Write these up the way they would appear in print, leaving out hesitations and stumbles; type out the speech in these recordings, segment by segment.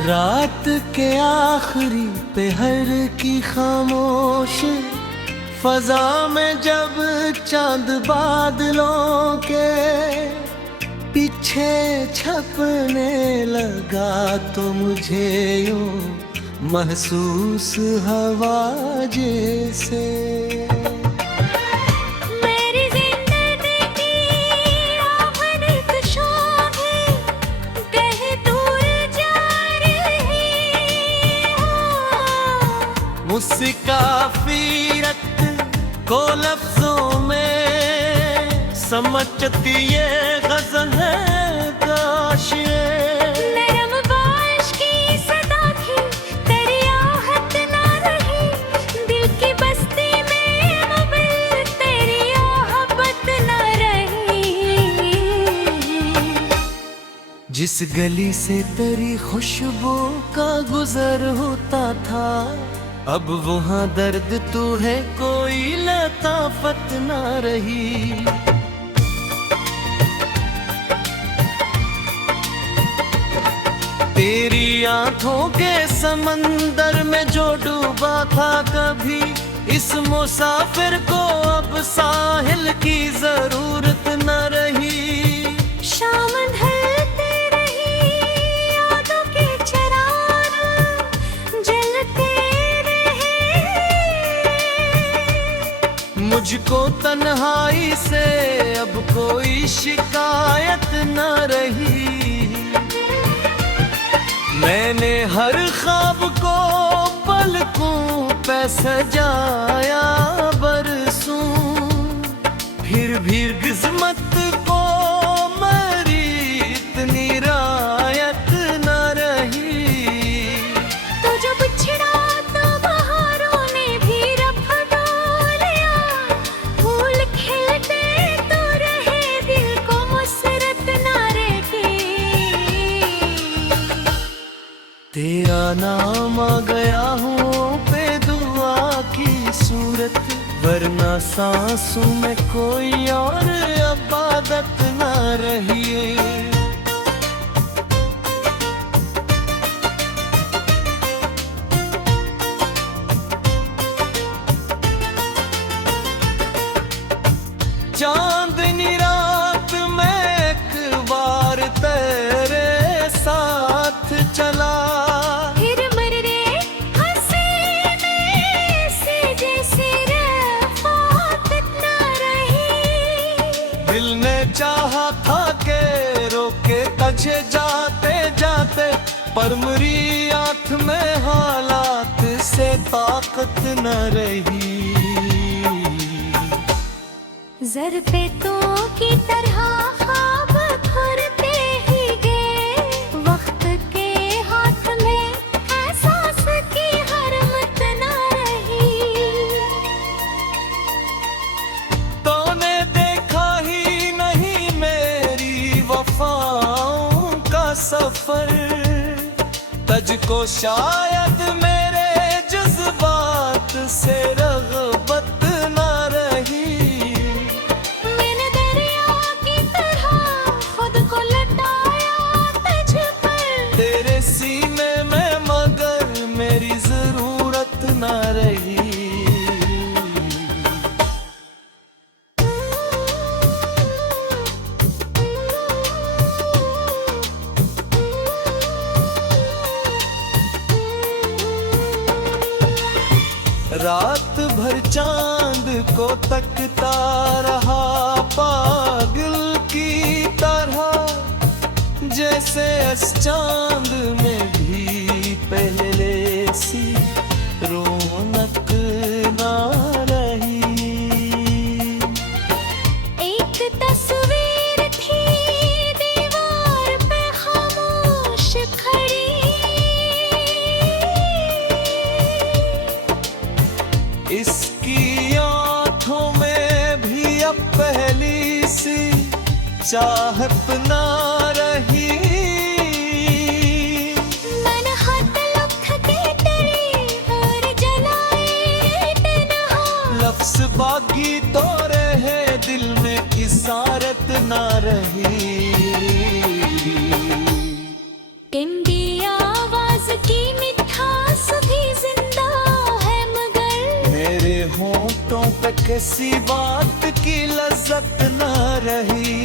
रात के आखिरी पहर की खामोश फजा में जब चांद बादलों के पीछे छपने लगा तो मुझे यूं महसूस हवा जैसे मुस्काफिरत को लफ्जों में समझती ये गज़ल है काशिए नरम बारिश की सदा थी तेरी आहट ना रही दिल की बस्ती में मुबिल तेरी मोहब्बत ना रही। जिस गली से तेरी खुशबू का गुजर होता था अब वहाँ दर्द तू है कोई लताफत ना रही। तेरी आंखों के समंदर में जो डूबा था कभी इस मुसाफिर को अब साहिल की जरूरत न रही। शाम ढलते रही यादों के चिराग जलते मुझको तन्हाई से अब कोई शिकायत न रही। मैंने हर ख्वाब को पलकों पे सजाया बरसों फिर भी किस्मत को मेरी इतनी रायत न रही। तो जो बिछड़ा तो बहारों ने भी रफ डोलिया फूल खिलते तो रहे दिल को मुसरत ना रही। तेरा नाम आ गया हूँ पे दुआ की सूरत वरना सांसों में कोई और इबादत न रही। चांदनी रात में एक बार तेरे साथ चला फिर मर्रे हसीने से जैसे रफ़ाकत ना रही। दिल ने चाहा था के रोके तुझे जाते जाते पर मेरी आँख में हालात से ताकत न रही। ज़रफ़े तो की तरह ख्वाब घुरते ही गए वक्त के हाथ में एहसास की हरमत ना रही। तूने देखा ही नहीं मेरी वफाओं का सफर तुझको शायद मेरे जज्बात से रग़बत न रही। मैंने दरिया की तरह खुद को लटाया तुझ पर तेरे सीने में मगर मेरी जरूरत न रही। रात भर चांद को तकता रहा पागल की तरह जैसे इस चांद में भी पहले सी रौनक ना रही। एक तस्वीर थी दीवार पे खामोश खड़ी इसकी आँखों में भी अब पहली सी चाहत ना रही। मन हाथ लुक थके तेरे और जलाए तन्हा लफ्ज़ बाकी तो रहे दिल में इसारत ना रही। टिंडी आवाज ऐसी बात की लज्जत न रही।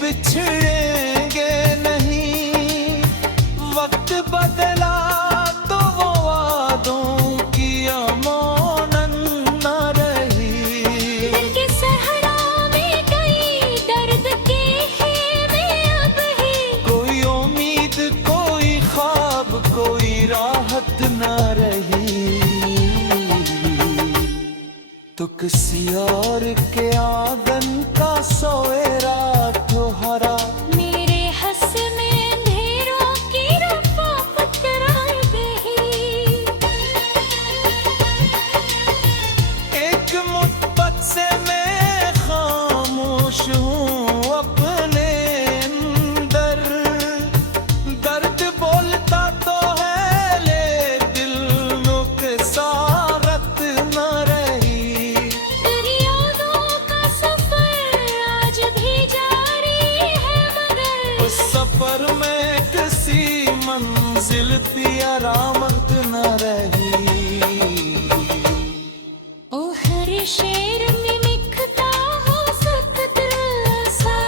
बिछड़ेंगे नहीं, वक्त बदला तो वो वादों की अमानत न रही। दिल के सहरा में कई दर्द के खेमे अब है, कोई उम्मीद कोई ख्वाब कोई राहत न रही। तो किसी और के आंगन का सोए रात हरा, मेरे हंस में अंधेरों की रफ़ाक़त रह गई। एक मुद्दत से मैं खामोश हूँ अपने अंदर, दर्द बोलता तो है ले दिल नुकसारत न रही। दरियाओं का सफ़र आज भी जारी है, मगर उस सफर में किसी मंजिल की आरामत न रही। ओ हर शेर में लिखता हो सख्त सा,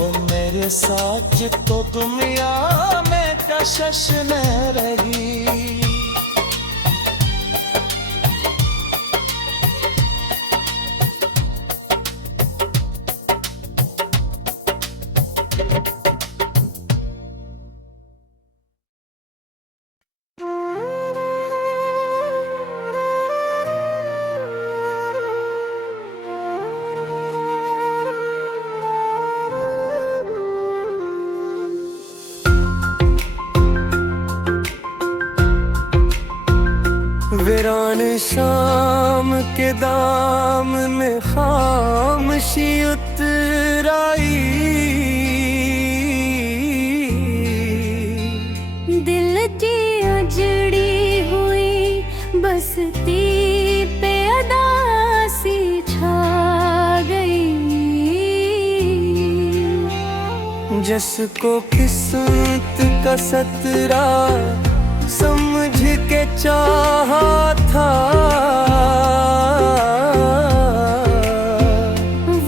ओ मेरे साथ तो दुनिया में कशिश न रही। वीरान शाम के दाम में खामोशी उतराई, दिल की उजड़ी हुई बसती पे अदासी छा गई। जिसको किस्मत का सतरा समझ के चाहा था,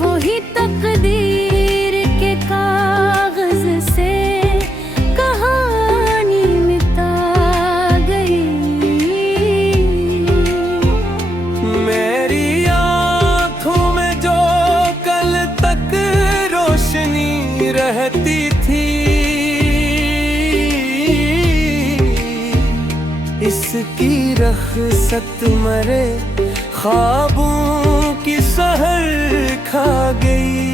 वही तकदीर के कागज से कहानी मिटा गई। मेरी आँखों में जो कल तक रोशनी रहती थी, इसकी रख़्सत मरे ख्वाबों की सहर खा गई।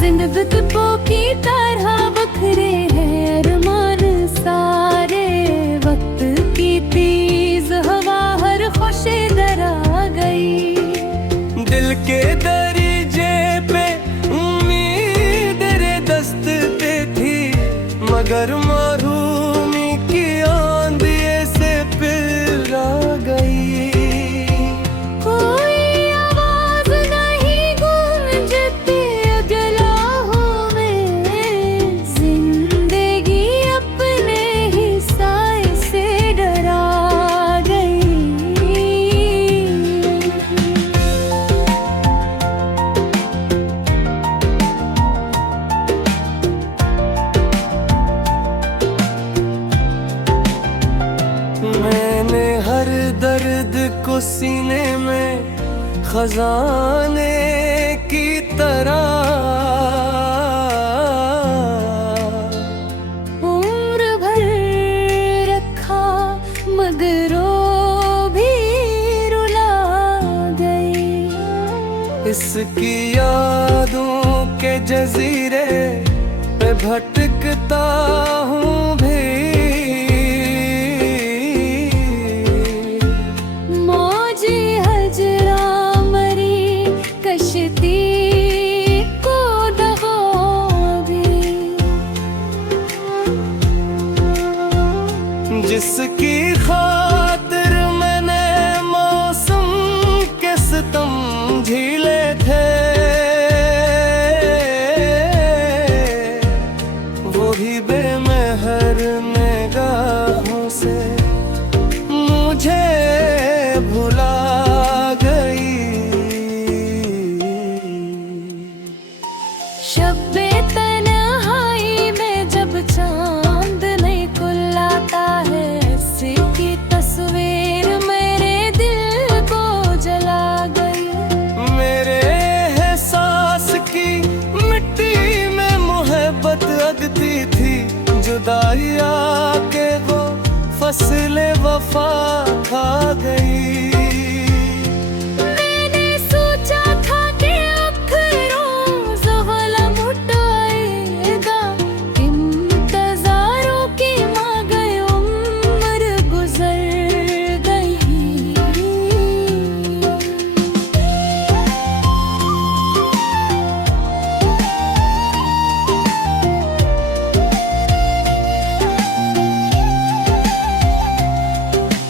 जिंदगी की तरह बखरे हैं अरमान सारे, वक्त की तेज हवा हर खुशी डरा गई। दिल के दरीजे पे उम्मीद रे दस्तते थी, मगर महरूमी की आंधिए से पिघला गई। कोई आवाज नहीं गूंजती अगलाहों में, जिंदगी अपने ही साए से डरा गई। मैंने हर दर्द को सीने में खजाने की तरह उम्र भर रखा, मगर वो भी रुला गई। इसकी यादों के जजीरे पे भटकता हूँ भी, मौजी हजरा मरी कश्ती को दबोगी। जिसकी शब्बे तन्हाई में जब चांद नहीं कुल्लाता है, ऐसी की तस्वीर मेरे दिल को जला गई। मेरे एहसास की मिट्टी में मोहब्बत लगती थी, जुदाई आके वो फसले वफा खा गई। मैंने सोचा था कि अब रोज ज़ुल्म उठाएगा, इंतज़ारों की माँ गई उम्र गुजर गई।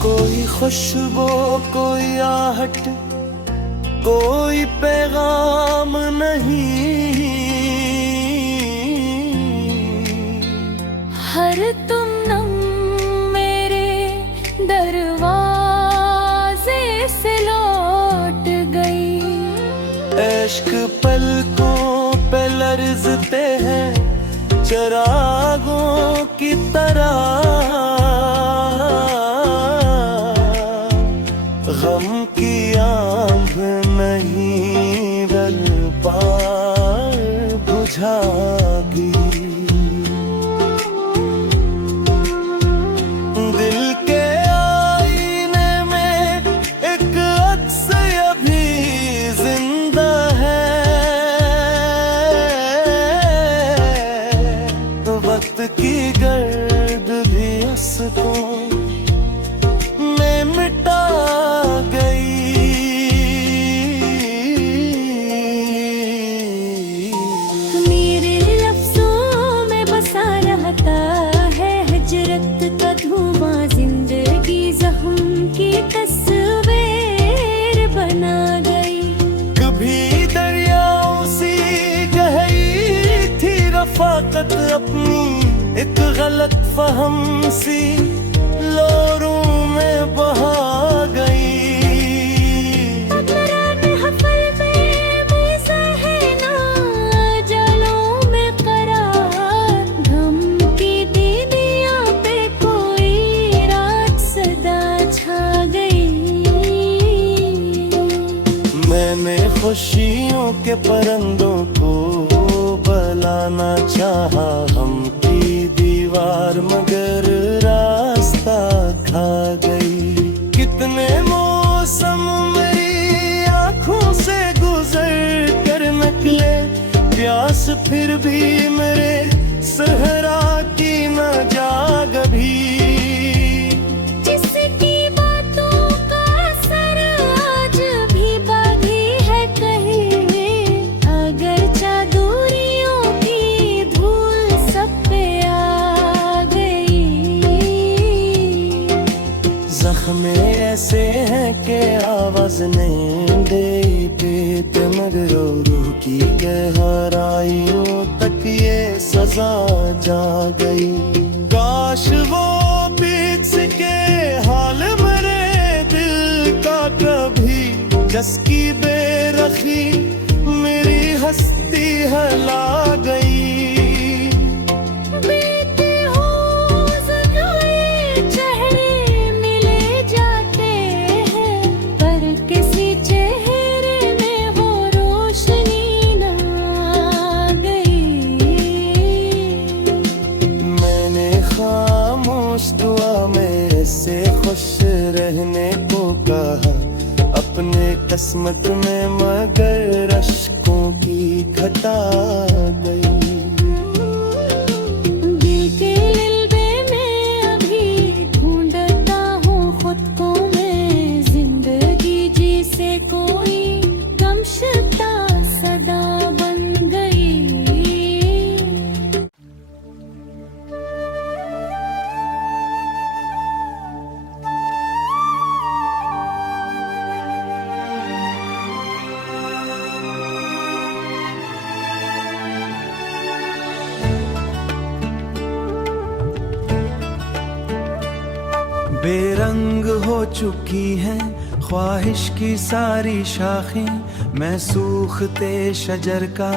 कोई खुशबू, कोई आहट, कोई पैगाम नहीं। हर तुम नम मेरे दरवाजे से लौट गई। इश्क पलकों पे लर्जते हैं चरागों की तरह, गम की आग नहीं गल पार बुझागी। दिल के आईने में एक अक्स अभी जिंदा है, वक्त की गर्द भी उसको में मिटा गई। मेरे लफ्जों में बसा रहता है हिजरत का धुआं, जिंदगी जख्म की तस्वीर बना गई। कभी दरियाओं सी गहरी थी रफाकत अपनी, एक गलत फहम सी लोरों में बहा गई। मैंने खुशियों के परिंदों को बुलाना चाहा, हम की दीवार मगर रास्ता खा गई। कितने मौसम मेरी आंखों से गुजर कर निकले, प्यास फिर भी मेरे सहरा की न जाग भी। जिसकी बातों का असर आज भी बाकी है कहीं में, अगर चादूरियों की धूल सब पे आ गई। जख्म ऐसे हैं कि आवाज नहीं दे पेट, मगर रूह की गहराइयों तक ये सजा जा गई। काश वो बीच के हाल मेरे दिल का कभी, जिसकी बेरखी मेरी हस्ती हिला गई। बीते रोज़ चेहरे मिले जाते हैं, पर किसी चेहरे में वो रोशनी न आ गई। मैंने खामोश दुआ में से खुश रहने को कहा, अपने किस्मत में मगर अश्कों की घटा गई। दिल के लिल्बे में अभी ढूंढता हूँ खुद को मैं, जिंदगी जी से कोई गमशता सदा बन गई। बेरंग हो चुकी हैं ख्वाहिश की सारी शाखें, मैं सूखते शजर का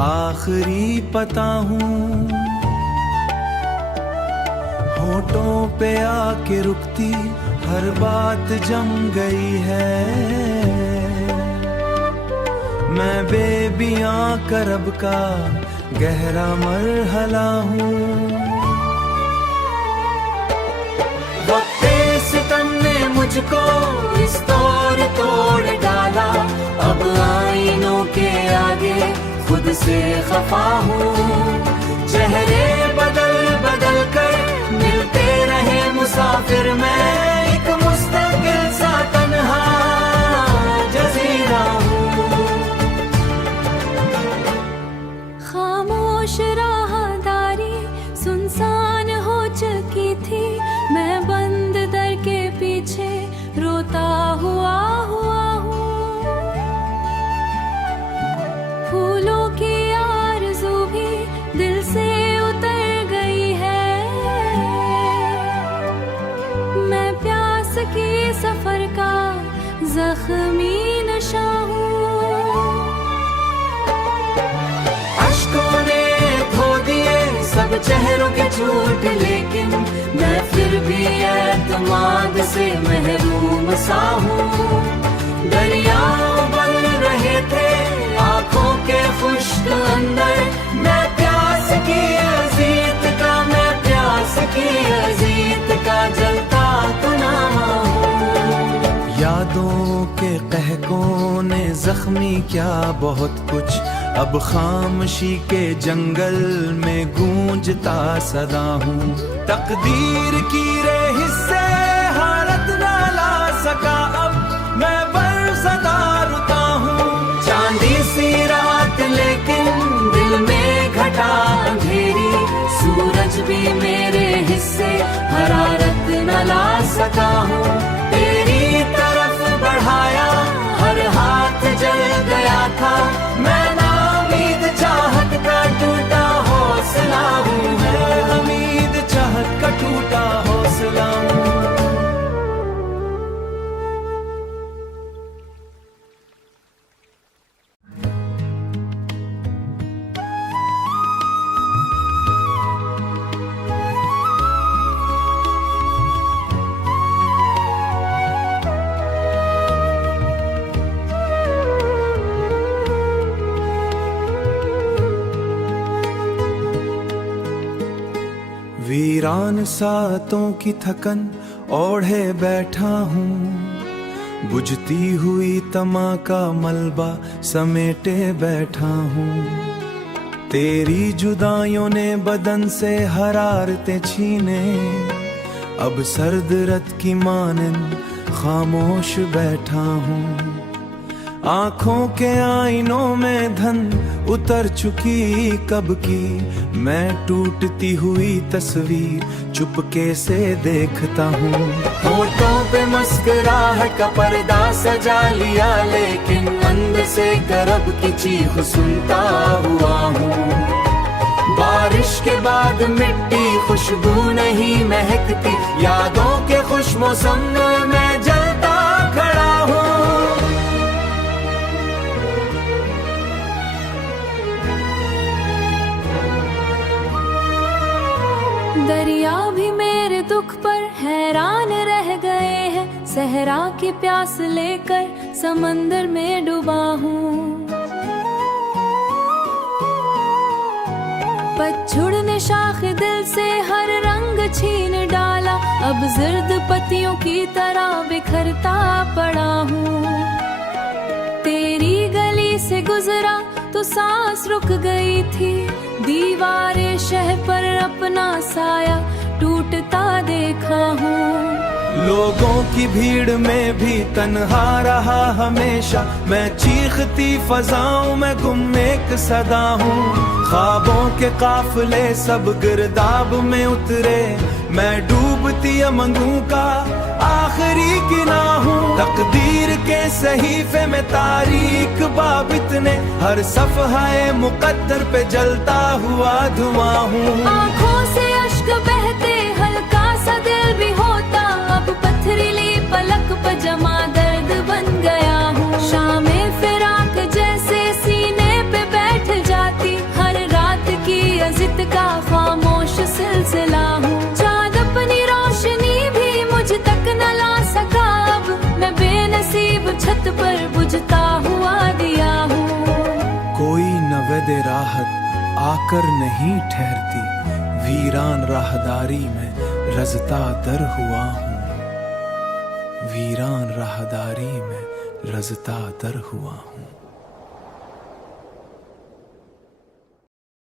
आखिरी पता हूँ। होठों पे आके रुकती हर बात जम गई है। मैं बेबियां करब का गहरा मरहला हूँ। वक्ते सितम ने मुझको इस तौर तोड़ डाला। अब आईनों के आगे खुद से खफा हूँ। चेहरे बदल बदल कर मिलते रहे मुसाफिर, मैं एक मुस्तकिल सा तन्हा जजीरा हूँ। खामोश राहदारी सुनसान हो चुकी थी। मैं बंद दर के पीछे रोता हुआ हूँ। फूलों की आरज़ू भी दिल से उतर गई है। मैं प्यास की सफर का जख्मी नशा हूँ। अश्कों ने धो दिए सब चेहरों के झूठ, लेकिन मैं फिर भी एतमाद से महरूम सा हूँ। दरिया बन रहे थे आंखों के खुश्क अंदर, मैं प्यास की अजीत का, मैं प्यास की अजीत का जलता तनामा हूँ। यादों के कहकों ने जख्मी क्या बहुत कुछ, अब खामोशी के जंगल में गूंजता सदा हूँ। तकदीर की रे हिस्से हालत ना ला सका, अब मैं बरसदा रुता हूँ। चांदी सी रात लेकिन दिल में घटा अंधेरी, सूरज भी मेरे हिस्से हरारत न ला सका हूँ। तेरी तरफ बढ़ाया हर हाथ जल गया था, मैं नाउमीद चाहत का टूटा हौसला हूँ। मैं उम्मीद चाहत का टूटा हौसला हूँ। वीरान सातों की थकन ओढ़े बैठा हूँ। बुझती हुई तमा का मलबा समेटे बैठा हूँ। तेरी जुदाइयों ने बदन से हरारतें छीने, अब सर्द रत की मानन खामोश बैठा हूँ। आंखों के आईनों में धन उतर चुकी कब की, मैं टूटती हुई तस्वीर चुपके से देखता हूँ। होठों पे मुस्कुराहट का पर्दा सजा लिया, लेकिन अंदर से करब की चीख सुनता हुआ हूँ। बारिश के बाद मिट्टी खुशबू नहीं महकती, यादों के खुश मौसम में मैं जलता खड़ा हूँ। दरिया भी मेरे दुख पर हैरान रह गए हैं। सहरा की प्यास लेकर समंदर में डूबा हूँ। पतझड़ ने शाख दिल से हर रंग छीन डाला, अब जिर्द पत्तियों की तरह बिखरता पड़ा हूँ। तेरी गली से गुजरा तो सांस रुक गई थी, दीवारें शह पर अपना साया टूटता देखा हूँ। लोगों की भीड़ में भी तन्हा रहा हमेशा, मैं चीखती फजाओं में गुम एक सदा हूँ। ख्वाबों के काफिले सब गिरदाब में उतरे, मैं डूबती अमंगू का आखिरी किना हूँ। तकदीर के सहीफे में तारीख बाबित ने हर सफ़हाए मुकद्दर पे जलता हुआ धुआं हूँ। आँखों से अश्क बहते हल्का सा दिल भी होता, अब पथरीली पलक पर जमा दर्द बन गया हूँ। शामें फिराक जैसे सीने पे बैठ जाती, मकसद राहत आकर नहीं ठहरती, वीरान राहदारी में रज़ता दर हुआ हूँ, वीरान राहदारी में रज़ता दर हुआ हूँ।